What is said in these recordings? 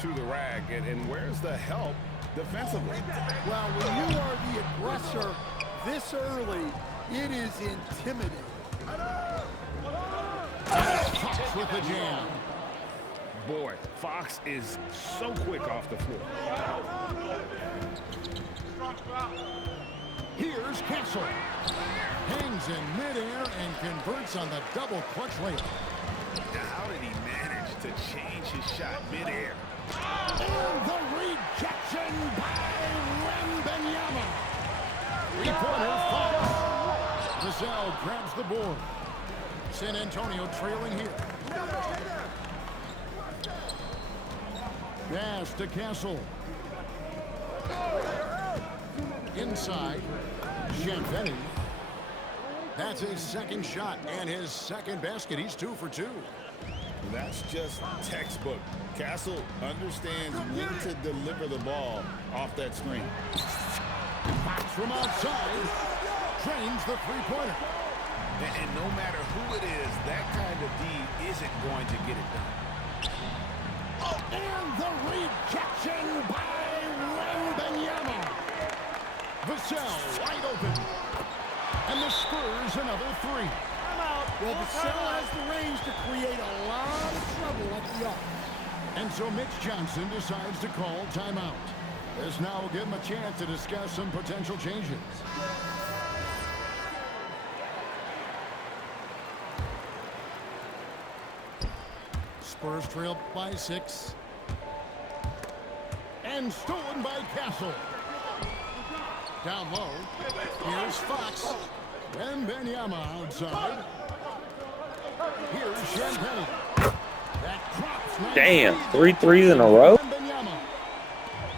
to the rack. And where's the help defensively? Well, when you are the aggressor this early, it is intimidating. Fox with the jam. Boy, Fox is so quick off the floor. Here's Castle. Hangs in midair and converts on the double clutch layup. How did he manage to change his shot midair? And the rejection by Wembanyama. Three-pointer Fox. Vassell grabs the board. San Antonio trailing here. Pass to Castle. Inside, Champagnie. That's his second shot and his second basket. He's 2 for 2. That's just textbook. Castle understands when to deliver the ball off that screen. Fox from outside trains the three-pointer. And no matter who it is, that kind of D isn't going to get it done. And the rejection by Wembanyama. Vassell wide open. And the Spurs another 3. Well, Vassell has the range to create a lot of trouble at the arc. And so Mitch Johnson decides to call timeout. This now will give him a chance to discuss some potential changes. Spurs trail by 6. And stolen by Castle. Down low. Here's Fox. Wembanyama outside. Here's Champagnie. That drops. Damn, 3 threes in a row?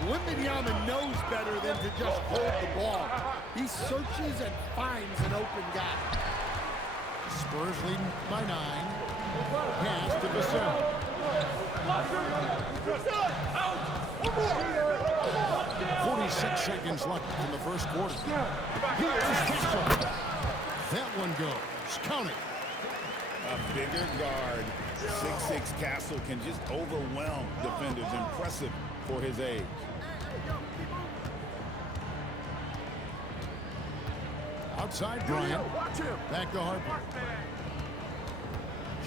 Wembanyama knows better than to just hold the ball. He searches and finds an open guy. Spurs leading by 9. Pass to Vassell. 46 seconds left in the first quarter. Here's Castle. That one goes. Count it. A bigger guard, 6'6" Castle can just overwhelm defenders. Impressive for his age. Outside Bryant. Back to Harper.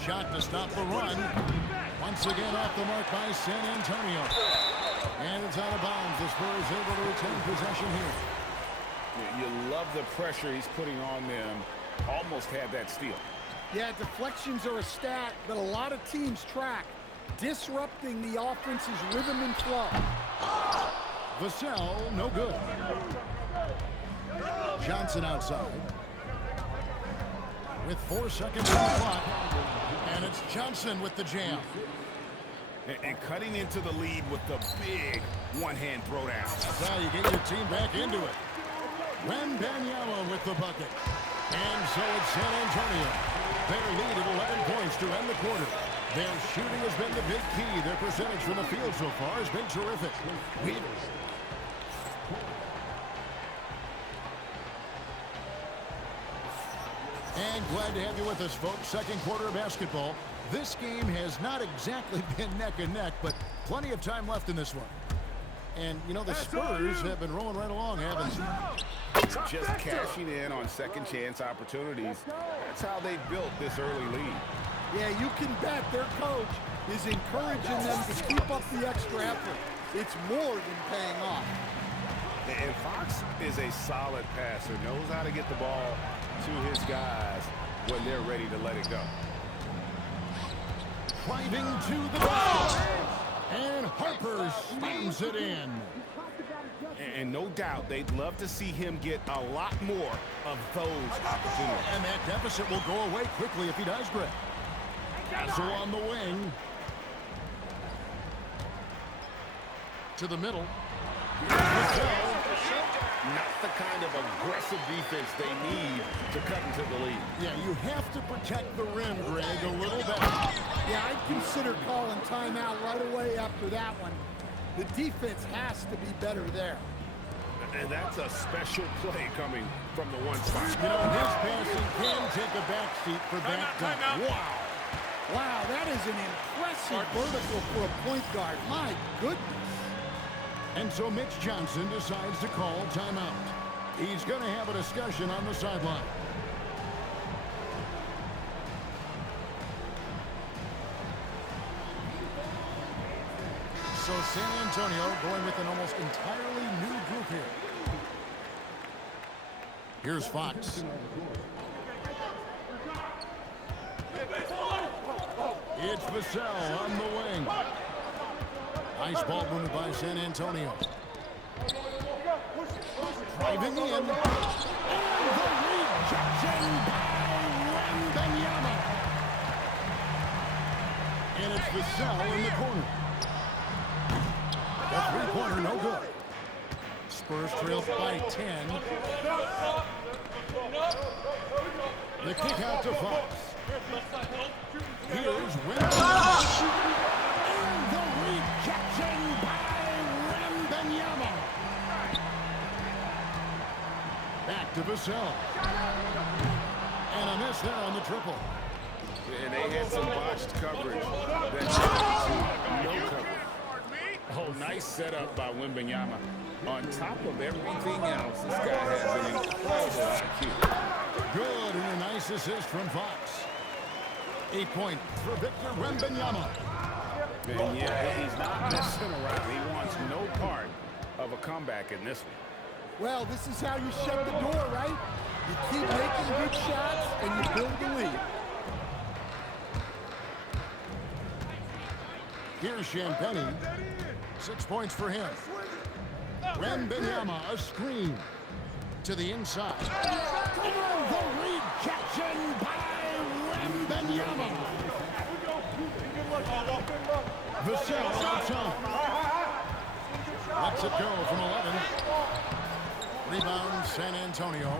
Shot to stop the run. Once again off the mark by San Antonio. And it's out of bounds. The Spurs able to retain possession here. You love the pressure he's putting on them. Almost had that steal. Yeah, deflections are a stat that a lot of teams track, disrupting the offense's rhythm and flow. Vassell, no good. Johnson outside. With 4 seconds on the clock. And it's Johnson with the jam. And cutting into the lead with the big one-hand throwdown. That's how you get your team back into it. Wembanyama with the bucket. And so it's San Antonio. Their lead at 11 points to end the quarter. Their shooting has been the big key. Their percentage from the field so far has been terrific. And glad to have you with us, folks. Second quarter of basketball. This game has not exactly been neck and neck, but plenty of time left in this one. And, you know, the Spurs have been rolling right along, haven't they? Just cashing in on second chance opportunities. That's how they built this early lead. Yeah, you can bet their coach is encouraging them to keep up the extra effort. It's more than paying off. And Fox is a solid passer, knows how to get the ball to his guys when they're ready to let it go. Driving to the basket. And Harper slams it in. And no doubt they'd love to see him get a lot more of those opportunities. And that deficit will go away quickly if he does, Greg. Castle on the wing. To the middle. Not the kind of aggressive defense they need to cut into the lead. Yeah, you have to protect the rim, Greg, a little better. Yeah, I'd consider calling timeout right away after that one. The defense has to be better there. And that's a special play coming from the one spot. You know, his passing can take a backseat for that dunk. Wow. Wow, that is an impressive vertical for a point guard. My goodness. And so Mitch Johnson decides to call timeout. He's going to have a discussion on the sideline. So San Antonio going with an almost entirely new group here. Here's Fox. It's Vassell on the wing. Nice ball moved by San Antonio. Driving in. And the rejection by Wembanyama. And it's Vassell in the corner. The three-pointer, no good. Spurs trail by 10. The kick out to Fox. Here's Wembanyama. And the rejection by Wembanyama. Back to Vassell. And a miss there on the triple. And they had some botched coverage that turned to no coverage. Oh, nice setup by Wembanyama. On top of everything else, this guy has an incredible IQ. Good, and a nice assist from Fox. 8 points for Victor Wembanyama. And yeah, he's not messing around. He wants no part of a comeback in this one. Well, this is how you shut the door, right? You keep making good shots and you build the lead. Here's Champagnie. 6 points for him. Wembanyama, a screen to the inside. And the rejection by Wembanyama. Vassell outside. Lets it go from 11. Rebound San Antonio.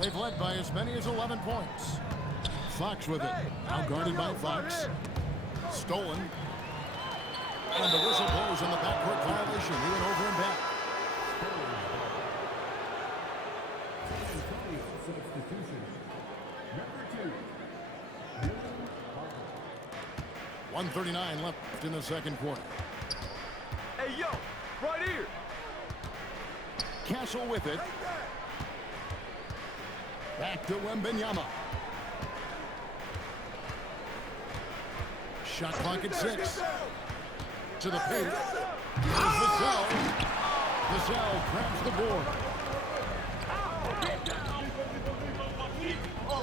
They've led by as many as 11 points. Fox with it. Now guarded by Fox. Stolen. And the whistle blows on the backcourt violation. He went over and back. 1:39 left in the second quarter. Hey, yo, right here. Castle with it. Back to Wembanyama. Shot clock at 6. To the paint. Here's Vassell. Vassell grabs the board.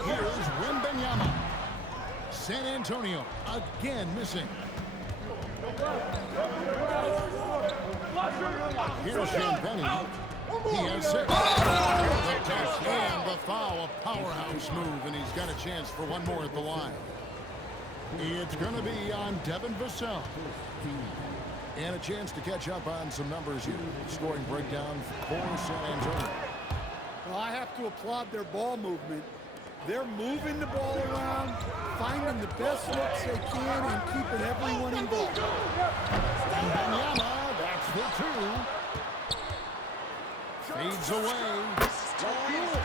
Here's Wembanyama. San Antonio again missing. Here's Champagnie. He has 6. The touch and the foul. A powerhouse move, and he's got a chance for one more at the line. It's going to be on Devin Vassell. And a chance to catch up on some numbers here. Scoring breakdown for San Antonio. Well, I have to applaud their ball movement. They're moving the ball around, finding the best looks they can, and keeping everyone involved. Wembanyama, that's for 2. Fades away.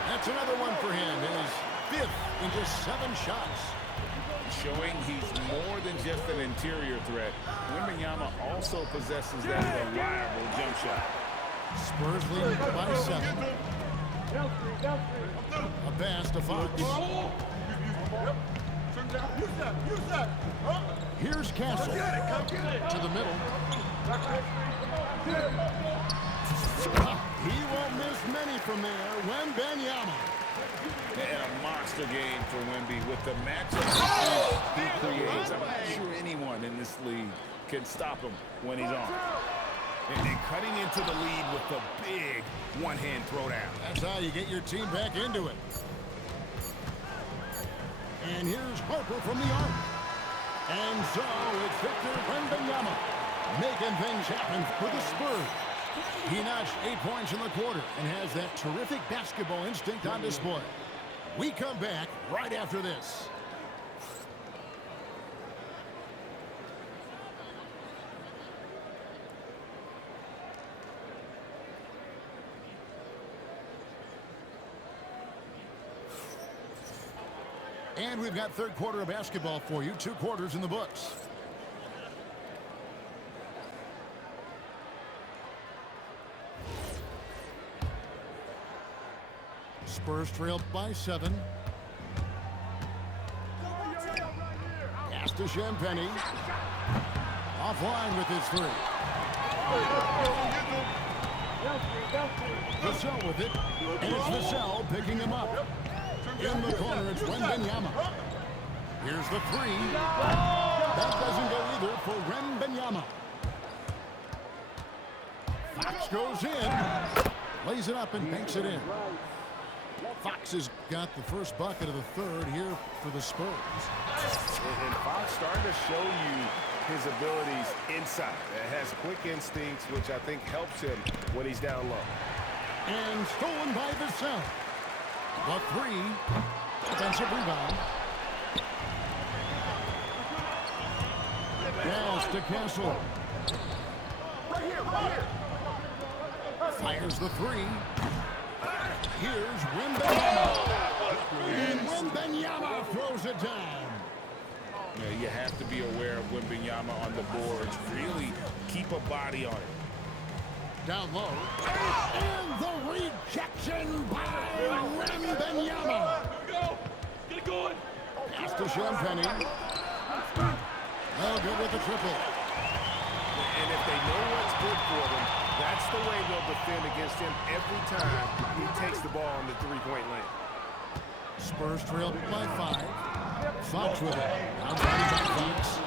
That's another one for him. His 5th in just 7 shots. Showing he's more than just an interior threat. Wembanyama also possesses that reliable jump shot. Spurs lead by 7. A pass to Fox. Here's Castle to the middle. He won't miss many from there. Wembanyama. And a monster game for Wemby with the matchup he creates. I'm not sure anyone in this league can stop him when he's on. And then cutting into the lead with the big one-hand throwdown. That's how you get your team back into it. And here's Harper from the arc. And so it's Victor Wembanyama making things happen for the Spurs. He notched 8 points in the quarter and has that terrific basketball instinct on display. We come back right after this. And we've got third quarter of basketball for you. 2 quarters in the books. Spurs trail by 7. Pass to Champagny. Offline with his 3. Vassell with it. And it's Vassell picking him up. In the corner, it's Wembanyama. Here's the 3. That doesn't go either for Wembanyama. Fox goes in. Lays it up and banks it in. Fox has got the first bucket of the third here for the Spurs. And Fox starting to show you his abilities inside. Has quick instincts, which I think helps him when he's down low. And stolen by Vassell. The 3. Offensive rebound. Pass to Castle. Right here. Fires the 3. Here's Wembanyama. And Wembanyama throws it down. You have to be aware of Wembanyama on the boards. Really keep a body on it. Down low. And the rejection by Wembanyama. Go. Get it going. Pass to Champagny. No good with the triple. And if they know what's good for them, that's the way they'll defend against him every time he takes the ball in the three-point lane. Spurs trail by 5. Fox with it. Outside by Fox.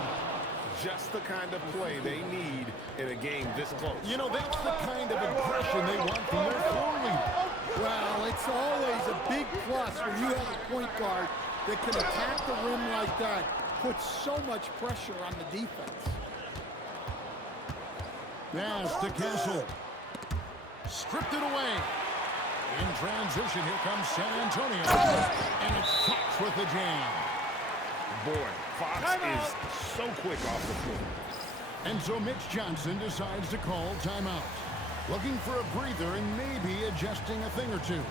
Just the kind of play they need in a game this close. You know, that's the kind of impression they want from their floor leader. Well, it's always a big plus when you have a point guard that can attack the rim like that. Puts so much pressure on the defense. Pass to Castle. Stripped it away. In transition, here comes San Antonio. And it's Fox with the jam. Boy, Fox is so quick off the floor. And so Mitch Johnson decides to call timeout. Looking for a breather and maybe adjusting a thing or two.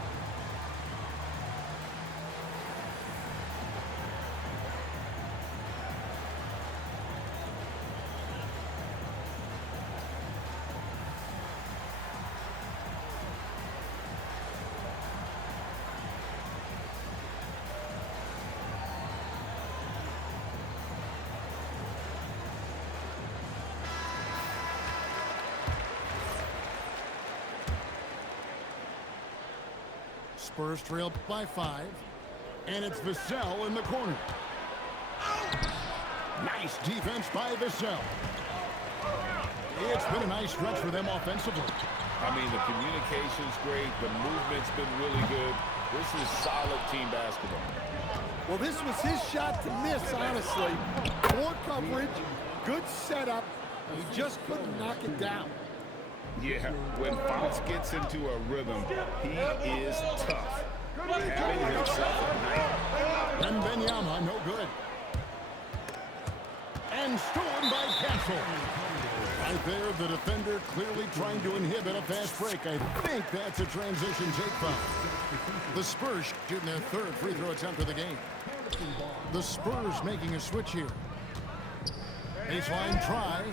Spurs trail by 5. And it's Vassell in the corner. Nice defense by Vassell. It's been a nice stretch for them offensively. I mean, the communication's great. The movement's been really good. This is solid team basketball. Well, this was his shot to miss, honestly. Poor coverage, good setup. He just couldn't knock it down. Yeah, when Fox gets into a rhythm, he is tough. Having himself a night. Wembanyama, no good. And stolen by Castle. Right there, the defender clearly trying to inhibit a fast break. I think that's a transition take foul. The Spurs shooting their third free throw attempt of the game. The Spurs making a switch here. Baseline try.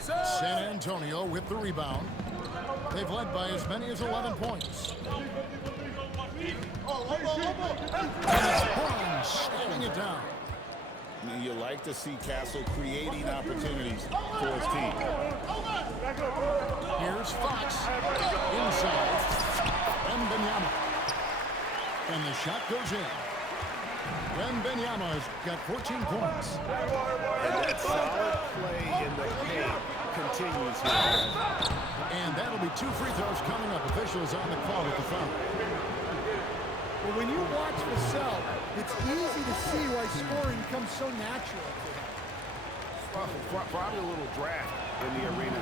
San Antonio with the rebound. They've led by as many as 11 points. And it's Horn slamming it down. You like to see Castle creating opportunities for his team. Here's Fox. Inside. Wembanyama. And the shot goes in. Wembanyama has got 14 points. And that solid play in the paint continues here. And that'll be 2 free throws coming up. Officials on the call with the foul. But when you watch Vassell, it's easy to see why scoring comes so natural to him. Probably a little draft in the arena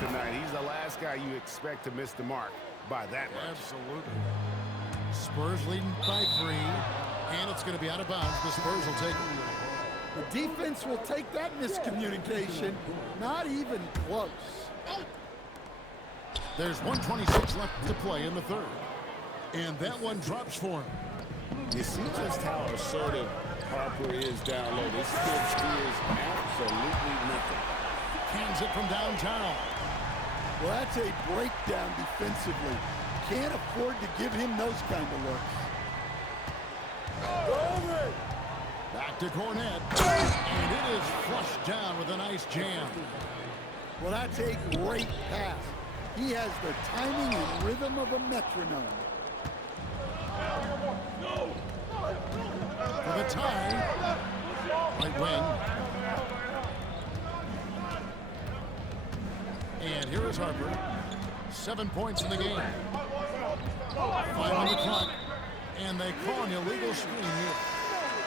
tonight. He's the last guy you expect to miss the mark by that much. Absolutely. Spurs leading by 3. And it's going to be out of bounds. The Spurs will take it. The defense will take that miscommunication. Not even close. There's 1:26 left to play in the third. And that one drops for him. You see just how assertive Harper is down low. This kid steers absolutely nothing. Cans it from downtown. Well, that's a breakdown defensively. Can't afford to give him those kind of looks. Back to Cornette. And it is flushed down with a nice jam. Well, that's a great pass. He has the timing and rhythm of a metronome. For the tie. Right wing. And here is Harper. 7 points in the game. 5 on the clock. And they call an illegal screen here.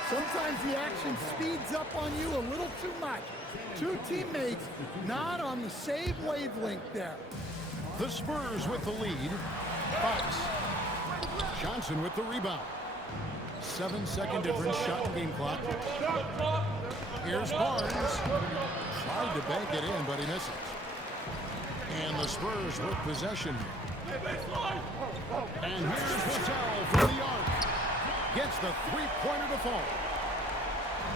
Sometimes the action speeds up on you a little too much. Two teammates not on the same wavelength there. The Spurs with the lead. Fox. Johnson with the rebound. 7-second difference, shot game clock. Here's Barnes. Tried to bank it in, but he misses. And the Spurs with possession. And here's Vassell from the arc. Gets the three-pointer to fall.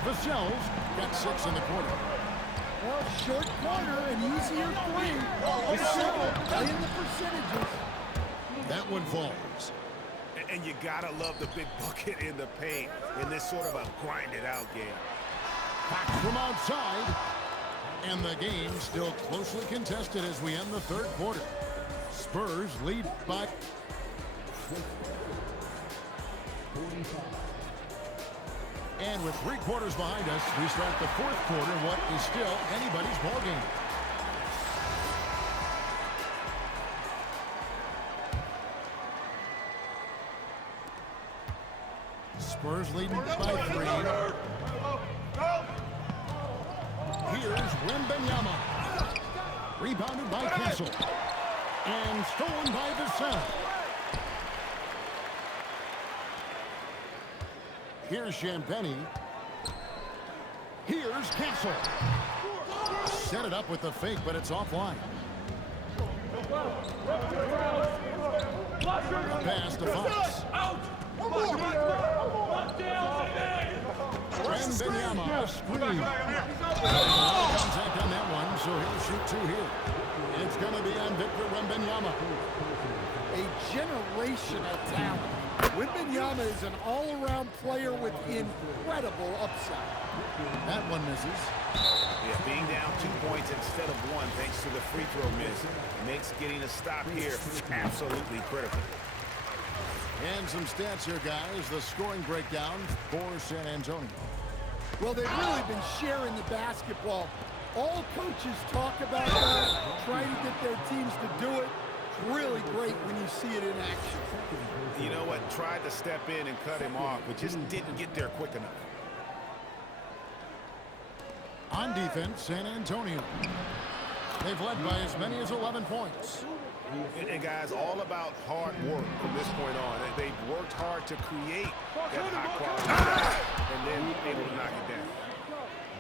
Vassell's got 6 in the quarter. Well, short corner, an easier three. Vassell playing the percentages. That one falls. And you gotta love the big bucket in the paint in this sort of a grinded-out game. Back from outside. And the game still closely contested as we end the third quarter. Spurs lead by 45. And with 3 quarters behind us, we start the fourth quarter, what is still anybody's ballgame. Spurs leading by 3. Here's Wembanyama. Rebounded by Castle. And stolen by Vassell. Here's Champagnie. Here's Castle. Set it up with the fake, but it's offline. Pass to Fox. Wembanyama screen. Contact on that one, so he'll shoot 2 here. It's going to be on Victor Wembanyama. A generational talent. Wembanyama is an all-around player with incredible upside. That one misses. Yeah, being down 2 points instead of 1 thanks to the free throw miss makes getting a stop here absolutely critical. And some stats here, guys. The scoring breakdown for San Antonio. Well, they've really been sharing the basketball. All coaches talk about that, trying to get their teams to do it. It's really great when you see it in action. You know what? Tried to step in and cut him off, but just didn't get there quick enough. On defense, San Antonio. They've led by as many as 11 points. And guys, all about hard work from this point on. They've worked hard to create that high quality shot and then able to knock it down.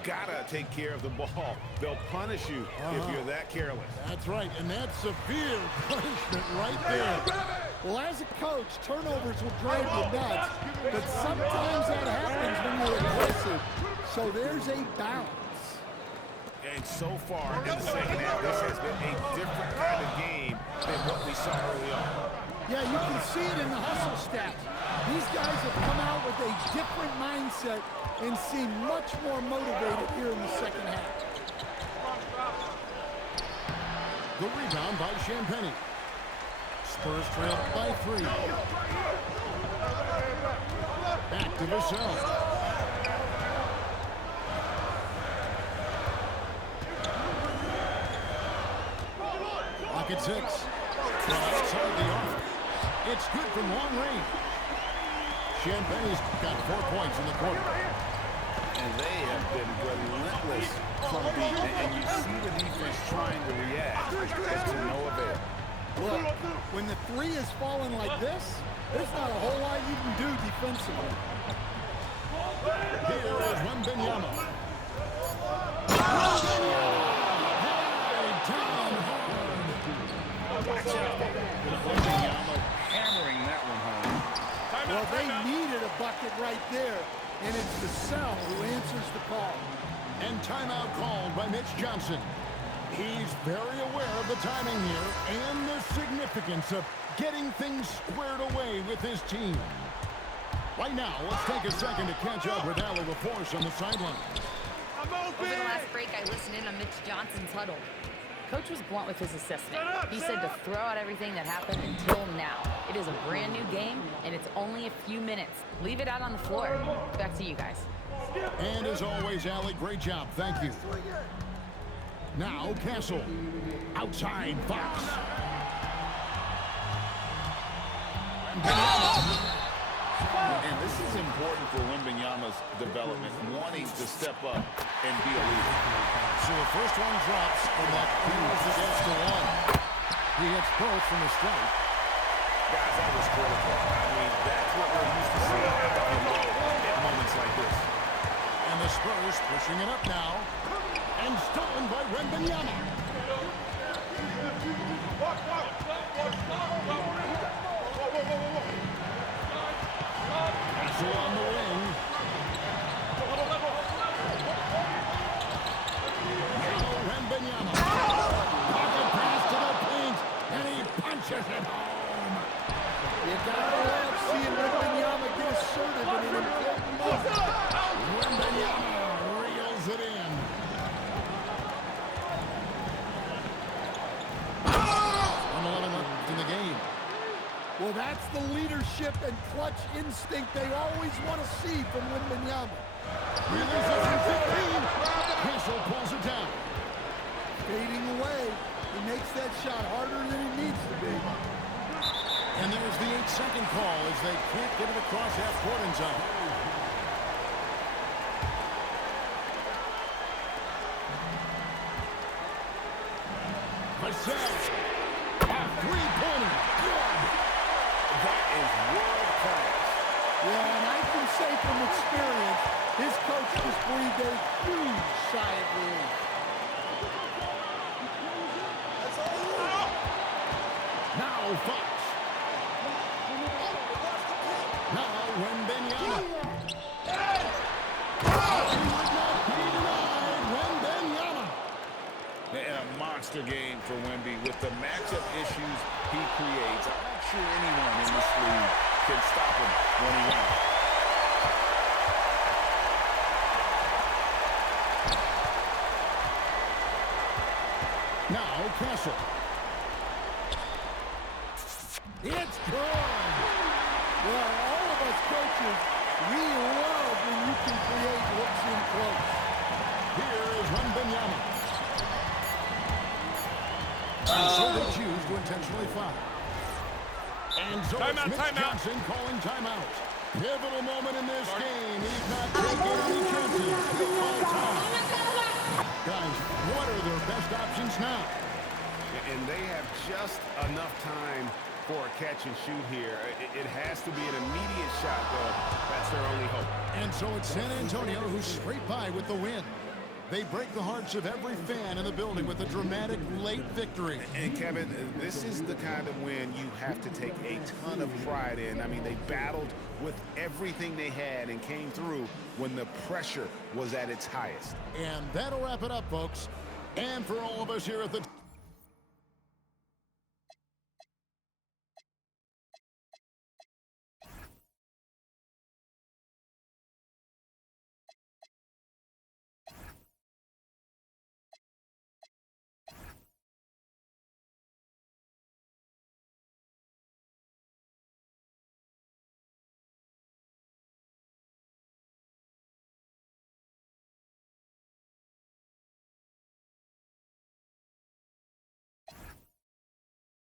Gotta take care of the ball. They'll punish you if you're that careless. That's right, and that's severe punishment right there. Well, as a coach, turnovers will drive you nuts, but sometimes that happens when you're aggressive. So there's a balance. And so far in the second half, this has been a different kind of game than what we saw early on. Yeah, you can see it in the hustle stats. These guys have come out with a different mindset and seem much more motivated here in the second half. The rebound by Champagnie. Spurs trail by 3. Back to Vassell. Pocket 6. From outside the arc. It's good from long range. Champagnie's got 4 points in the quarter. And they have been relentless from deep. And you see the defense trying to react to no avail. Look, when the 3 is falling like this, there's not a whole lot you can do defensively. Here is Wembanyama. Watch out. Wembanyama hammering that one home. Well, they needed a and it's the cell who answers the call. And timeout called by Mitch Johnson. He's very aware of the timing here and the significance of getting things squared away with his team. Right now, let's take a second to catch up with Allie LaForce on the sideline. Over the last break, I listened in on Mitch Johnson's huddle. Coach was blunt with his assessment. He said to throw out everything that happened until now. It is a brand new game, and it's only a few minutes. Leave it out on the floor. Back to you guys. And as always, Allie, great job. Thank you. Now, Castle. Outside, Fox. And this is important for Wembanyama's development, wanting to step up and be a leader. So the first one drops, and that brings the gets to one. He hits both from the strike. Guys, that was critical. I mean, that's what we're used to seeing at moments like this. And the Spurs pushing it up now. And stolen by Wembanyama. Castle on the wing. Now Wembanyama. Pocket pass to the paint. And he punches it home. You gotta love seeing Wembanyama get assertive in an important moment. Wembanyama reels it in. On 11 left in the game. Well, that's the leadership and clutch instinct they always want to see from Wembanyama. Releases in 15. Castle pulls it down. Fading away. He makes that shot harder than he needs to be. And there's the 8-second call as they can't get it across half-court end zone. Vassell. A three-pointer. Good. That is world class. Yeah, and I can say from experience, his coach just breathed a huge sigh of relief. Now Fox. Now Wembanyama. He would not be denied. Wembanyama. And a monster game for Wemby with the matchup issues he creates. I'm not sure anyone in this league can stop him when he wants. Now Castle. It's good. Well, all of us coaches, we love when you can create looks in close. Here is Wembanyama. And so they choose to intentionally foul. And so it's Mitch Johnson calling timeout. Pivotal moment in this game. He's not taking any chances. He'll call time. Guys, what are their best options now? And they have just enough time for a catch and shoot here. It has to be an immediate shot, though. That's their only hope. And so it's San Antonio who scrape by with the win. They break the hearts of every fan in the building with a dramatic late victory. And Kevin, this is the kind of win you have to take a ton of pride in. I mean, they battled with everything they had and came through when the pressure was at its highest. And that'll wrap it up, folks. And for all of us here at the